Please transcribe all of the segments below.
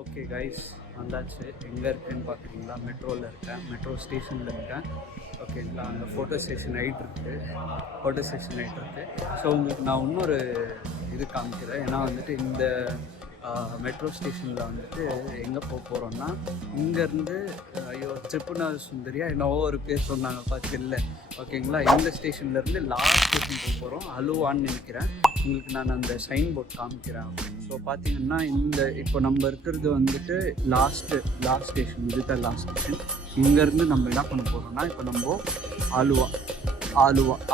Okay guys, வந்தாச்சு. எங்கே இருக்கேன்னு பார்க்குறீங்களா? மெட்ரோவில் இருக்கேன், மெட்ரோ ஸ்டேஷனில் இருக்கேன். ஓகேங்களா, அங்கே ஃபோட்டோ செஷன் ஆகிட்டு இருக்கு. ஸோ உங்களுக்கு நான் இன்னொரு இது காமிக்கிறேன். ஏன்னா வந்துட்டு இந்த மெட்ரோ ஸ்டேஷனில் வந்துட்டு எங்கே போகிறோன்னா, இங்கேருந்து ஐயோ ட்ரிப்புநாத சுந்தரியா என்னவோ ஒரு பேர் சொன்னாங்க பார்த்துல. ஓகேங்களா, இந்த ஸ்டேஷன்லேருந்து லாஸ்ட் ஸ்டேஷன் போகிறோம். அலுவான்னு நினைக்கிறேன். உங்களுக்கு நான் அந்த சைன் போர்ட் காமிக்கிறேன். ஸோ பார்த்தீங்கன்னா இப்போ நம்ம இருக்கிறது வந்துட்டு லாஸ்ட் ஸ்டேஷன். இதுதான் லாஸ்ட் ஸ்டேஷன். இங்கேருந்து நம்ம என்ன பண்ண போகிறோம்னா, இப்போ நம்ம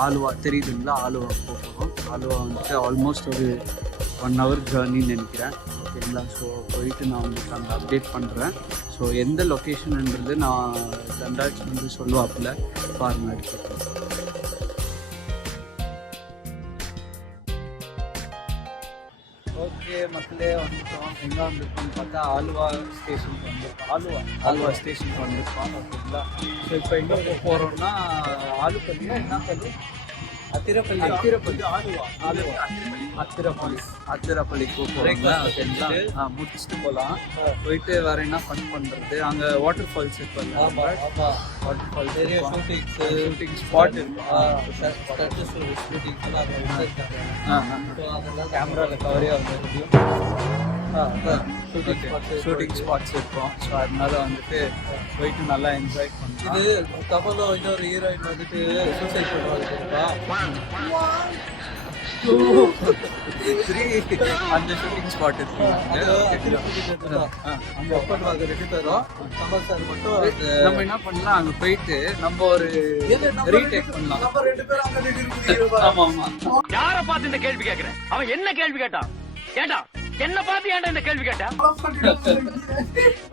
ஆலுவா தெரியுதுங்களா? ஆலுவா போகிறோம். ஆலுவா வந்துட்டு ஆல்மோஸ்ட் ஒரு 1 hour ஜேர்னின்னு நினைக்கிறேன். ஓகேங்களா, ஸோ போயிட்டு நான் உங்களுக்கு அங்கே அப்டேட் பண்ணுறேன். ஸோ எந்த லொக்கேஷன்ன்றது நான் தண்டாட்சி வந்து சொல்லுவாப்பில் பாருங்கள். எடுத்து ஓகே மக்களே, வந்துட்டோம். எங்கே வந்துருக்கோம்னு பார்த்தா ஆலுவா ஸ்டேஷனுக்கு வந்துருக்கோம். ஆலுவா ஸ்டேஷனுக்கு வந்துருக்கோம். ஓகேங்களா, ஸோ இப்போ எங்கே போகிறோம்னா ஆலுப்பள்ளியா என்ன பள்ளி? அத்திரப்பள்ளிக்கு போகிறோங்களா? ஓகேங்களா, முடிச்சுட்டு போகலாம். போயிட்டு வேற என்ன ஃபன் பண்ணுறது, அங்கே வாட்டர் ஃபால்ஸ் இருக்குல்ல, வாட்டர் ஃபால்ஸ் ஷூட்டிங் ஸ்பாட் கேமராவில் கவரே ஆக முடியும். ஷூட்டிங் ஸ்பாட்ஸ் இருக்கும். ஸோ அதனால வந்துட்டு போயிட்டு நல்லா என்ஜாய் பண்ணுறோம். இது கமலோ இன்னொரு ஹீரோயின் வந்துட்டு சூசைட் பண்ணுவாங்க. அந்த ஷூட்டிங் ஸ்பாட் இருக்கு. அங்கே ஒர்க் பண்ணுவாங்க 2 பேரும். கமல் சார் மட்டும் நம்ம என்ன பண்ணலாம், அங்கே போயிட்டு நம்ம ஒரு ரீடேக் பண்ணலாம். நம்ம 2 பேரும் அங்கே நின்னுட்டு. ஆமா. யாரை பார்த்து இந்த கேள்வி கேட்கிறேன்? அவன் என்ன கேள்வி கேட்டான்? என்ன பார்த்து ஏன்டா இந்த கேள்வி கேட்டா?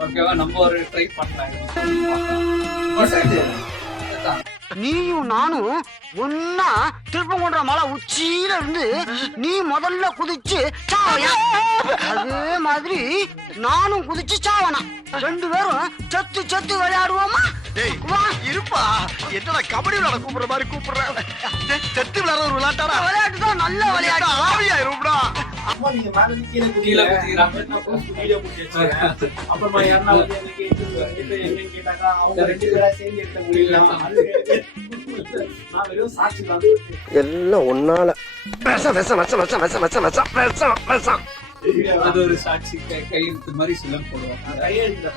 ஓகேவா, நம்ம ஒரு ட்ரை பண்ணலாம். நீயும் நானும் ஒன்னா திருப்பங்குன்ற மலை உச்சியில இருந்து நீ முதல்ல குதிச்சு சாவையா, அதே மாதிரி நானும் குதிச்சு சாவனா. 2 பேரும் செத்து விளையாடுவோமா? இருப்பா, என்னடா கபடி விளையாட கூப்பிடுற மாதிரி கூப்பிடுற? செத்து விளையாடுற ஒரு விளையாட்டா? விளையாட்டு தான், நல்ல விளையாட்டு. ஆவியாயிரும்டா. அம்மா நீங்க மேல கீழே அப்புறமா யாரா என்னன்னு கேட்டாங்க. அவங்க 2 பேரா சேர்ந்து எடுத்த முடியல. நான் வெறும் சாட்சி தான். எல்லாம் ஒன்னால அது ஒரு சாட்சி கையெழுத்து மாதிரி சிலம் போடுவாங்க. கையெழுத்து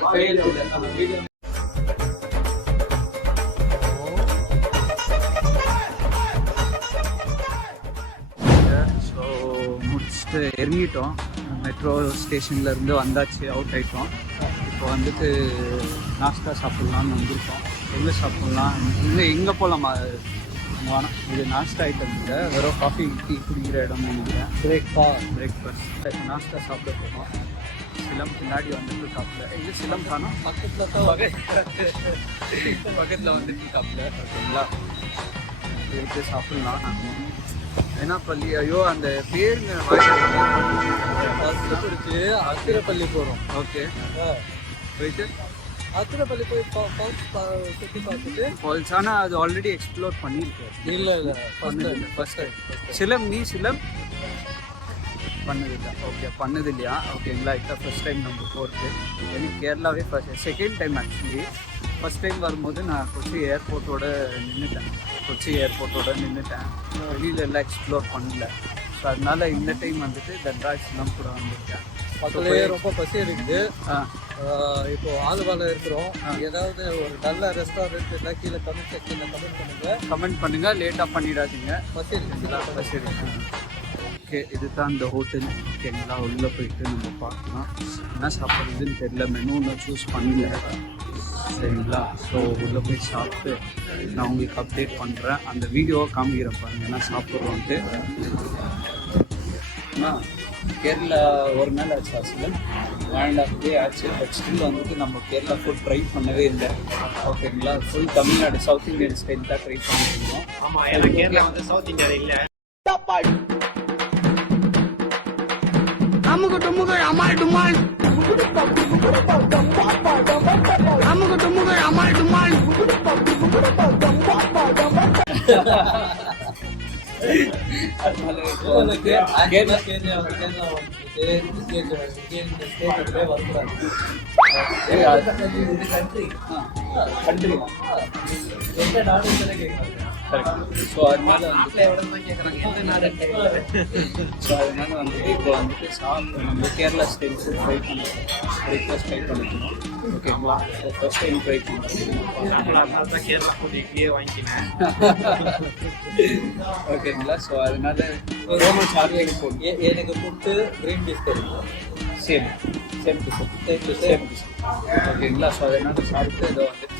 முடிச்சுட்டு இறங்கிட்டோம். மெட்ரோ ஸ்டேஷன்லேருந்து வந்தாச்சு, அவுட் ஆகிட்டோம். இப்போ வந்துட்டு நாஸ்டா சாப்பிட்லான்னு வந்திருக்கோம். எங்கே சாப்பிட்லாம், எங்கே போகலாமா? வேணாம், இது நாஸ்டா ஐட்டம் இல்லை, வெறும் காஃபி டீ குடிக்கிற இடம் நினைக்கிறேன். பிரேக்ஃபாஸ்ட் நாஸ்டா சாப்பிட போகிறோம். சிலம் பின்னாடி வந்துட்டு சாப்பிட, இது சிலம் காணும் பக்கத்தில் வந்துட்டு சாப்பிட. ஓகேங்களா, இது சாப்பிட்லாம். ஏன்னா பள்ளி, ஐயோ அந்த பேருங்க பிடிச்சி அத்திரப்பள்ளி போகிறோம். ஓகே, போயிட்டு அத்திரப்பள்ளி போய் சுற்றி பார்த்துட்டு ஃபால்ஸ். ஆனால் அது ஆல்ரெடி எக்ஸ்ப்ளோர் பண்ணியிருக்கேன். இல்லை ஃபர்ஸ்ட் டைம். சிலம் பண்ணதில்லை. ஓகே, பண்ணது இல்லையா? ஓகேங்களா, இப்போ ஃபர்ஸ்ட் டைம் நம்ம போகிறது. எனக்கு கேரளாவே second time actually. First time வரும்போது நான் கொச்சி ஏர்போர்ட்டோட நின்றுட்டேன். வெளியில எல்லாம் எக்ஸ்ப்ளோர் பண்ணல. ஸோ அதனால இந்த டைம் வந்துட்டு தன்ராஜ்லாம் கூட வந்திருக்கேன். பக்கத்துலேயே ரொம்ப பசி இருக்குது. இப்போ ஆலுவால இருக்கிறோம். ஏதாவது ஒரு நல்ல ரெஸ்டாரண்ட் இல்லை கீழே கமெண்ட் செக்ஷனில் கமெண்ட் பண்ணுங்க. லேட்டாக பண்ணிடாதீங்க. பசி இருக்குங்களா? பசி இருக்கு. ஓகே, இதுதான் அந்த ஹோட்டல். ஓகேங்களா, உள்ளே போயிட்டு நம்ம பார்க்கலாம். என்ன சாப்பிட்றதுன்னு தெரியல, மெனு ஒன்றும் சூஸ் பண்ணல. சரிங்களா, ஸோ உள்ளே போய் சாப்பிட்டு நான் உங்களுக்கு அப்டேட் பண்ணுறேன். அந்த வீடியோவை காமிக்கிறேன் பாருங்கள், என்ன சாப்பிட்றோன்ட்டு. கேரளா ஒரு நாள் ஆச்சு, ஆக்சுவலி 1.5 day ஆச்சு. பட் ஸ்டில் வந்துட்டு நம்ம கேரளா ஃபுட் ட்ரை பண்ணவே இல்லை. ஓகேங்களா, full Tamil Nadu south Indian style தான் ட்ரை பண்ணியிருக்கோம். ஆமாம், ஏன்னா கேரளா வந்து சவுத் இந்தியா இல்லை. அமுகு டுமுகு அமால் டுமால், அமுகு டுமுகு அமால் டுமால். அதனால வந்துட்டு இந்தியன் ஸ்டேட்லேயே வரக்கூடாது. இந்த கண்ட்ரி கண்ட்ரி எந்த நாடுன்னு கேட்குறாங்க. கரெக்ட். ஸோ அதனால வந்துட்டு இப்போ வந்துட்டு நம்ம கேரளா ஸ்டைல் ஃபுட் ட்ரை பண்ணணும், பிரேக்ஃபாஸ்ட் ட்ரை பண்ணிக்கணும். ஓகேங்களா? ஸோ ஃபர்ஸ்ட் டைம் ட்ரை பண்ணணும். கேரளா ஃபுட் இங்கேயே வாங்கிக்கினேன். ஓகேங்களா? ஸோ அதனால ரோமன் சார்லிங் ஃபுட் எனக்கு ஃபுட்டு க்ரீன் பீஸ் தெரியும். Same to same. ஓகேங்களா? ஸோ அதனால சாப்பிட்டு ஏதோ வந்துட்டு